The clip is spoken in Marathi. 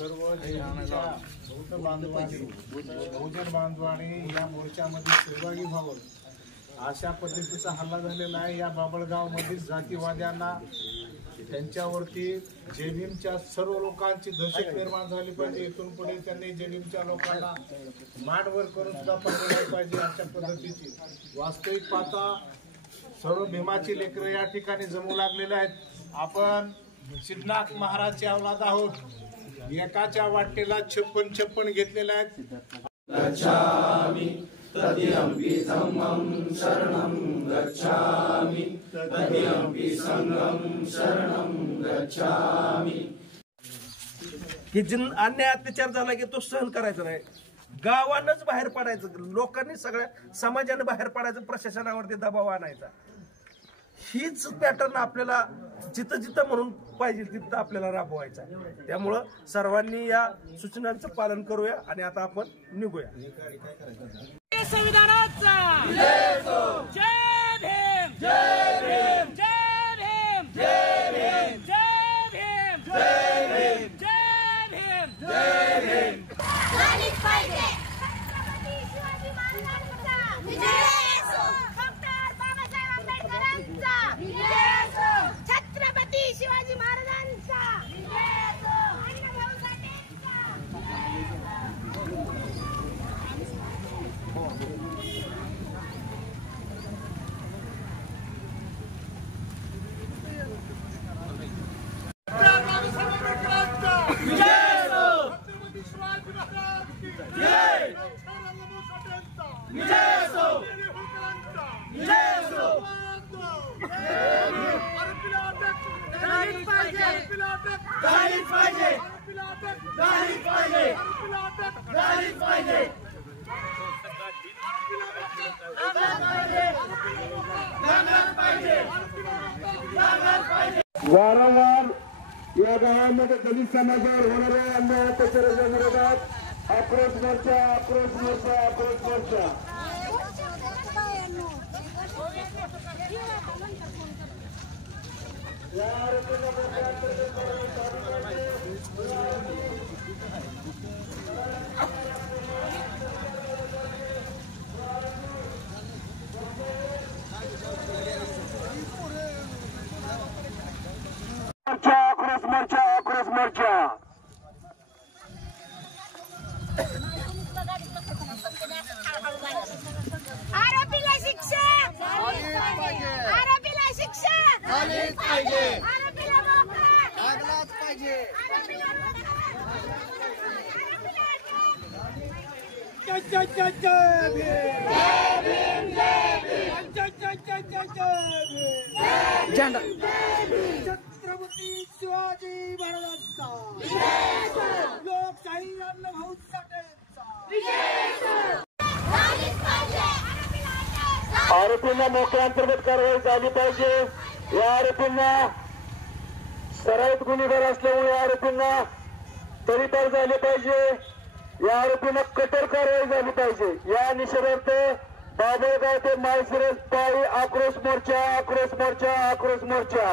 सर्व बहुजन बांधवांनी या मोर्चामध्ये सहभागी व्हावं अशा पद्धतीचा हल्ला झालेला आहे। या बाबळगाव मधील जातीवाद्यांना त्यांच्यावरती जेभीमच्या सर्व लोकांची दहशत निर्माण झाली पाहिजे। इथून पुढे त्यांनी जेभीमच्या लोकांना मांडवर करून सुद्धा पकडले पाहिजे अशा पद्धतीची वास्तविक पाहता सर्व भीमाची लेकरं या ठिकाणी जमू लागलेले आहेत। आपण सिद्धनाथ महाराजचे अवलाद आहोत। एकाच्या वाटेला 56 घेतलेले आहेत। गच्छामि तद्यंपि धम्मं शरणं गच्छामि तद्यंपि संघं शरणं गच्छामि। की जिन अन्याय अत्याचार झाला की तो सहन करायचा नाही, गावानंच बाहेर पडायचं, लोकांनी सगळ्या समाजाने बाहेर पडायचं, प्रशासनावरती दबाव आणायचा। हीच पॅटर्न आपल्याला जिथं जिथं म्हणून पाहिजे तिथं आपल्याला राबवायचा। त्यामुळं सर्वांनी या सूचनांचं पालन करूया आणि आता आपण निघूया। संविधानाचा जय भीम जय भीम जय भीम जय भीम जय भीम जय भीम जय भीम जय भीम। झालीच पाहिजे छत्रपती शिवाजी महाराजांचा विजय असो, डॉक्टर बाबासाहेब आंबेडकरांचा विजय असो, छत्रपती शिवाजी महाराजांचा विजय असो, अण्णाभाऊ साठेंचा विजय असो। वारंवार या गावामध्ये दलित समाजावर होणाऱ्या अन्याय अत्याचाराच्या विरोधात आक्रोश मोर्चा आक्रोश मोर्चा आक्रोश मोर्चा। आक्रोश मोर्चा आक्रोश मोर्चा। आरोपीला शिक्षा आरोपीला शिक्षा झालीच पाहिजे, आरोपीला मोकार लागलाच पाहिजे। आरोपीला जय जय जय भीम जय भीम जय भीम जय जय जय जय जय भीम झेंडा छत्रपती शिवाजी महाराजांचा विजय असो, लोकशाही अण्णाभाऊ साठेंचा विजय असो। झालीच पाहिजे आरोपींना मोक्याअंतर्गत कारवाई झाली पाहिजे। या आरोपींना सराईत गुन्हेगार असल्यामुळे आरोपींना तडीपार झाले पाहिजे। या आरोपींना कठोर कारवाई झाली पाहिजे। या निषेधार्थ बाबळगाव ते माळशिरस पायी आक्रोश मोर्चा आक्रोश मोर्चा आक्रोश मोर्चा।